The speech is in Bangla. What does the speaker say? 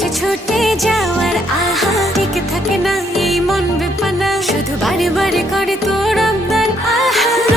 কাছে ছুটে যাওয়ার আহা, টিকে থাকে না এই মন বেপনা, শুধু বারে বারে করে তোর আবদার আহা।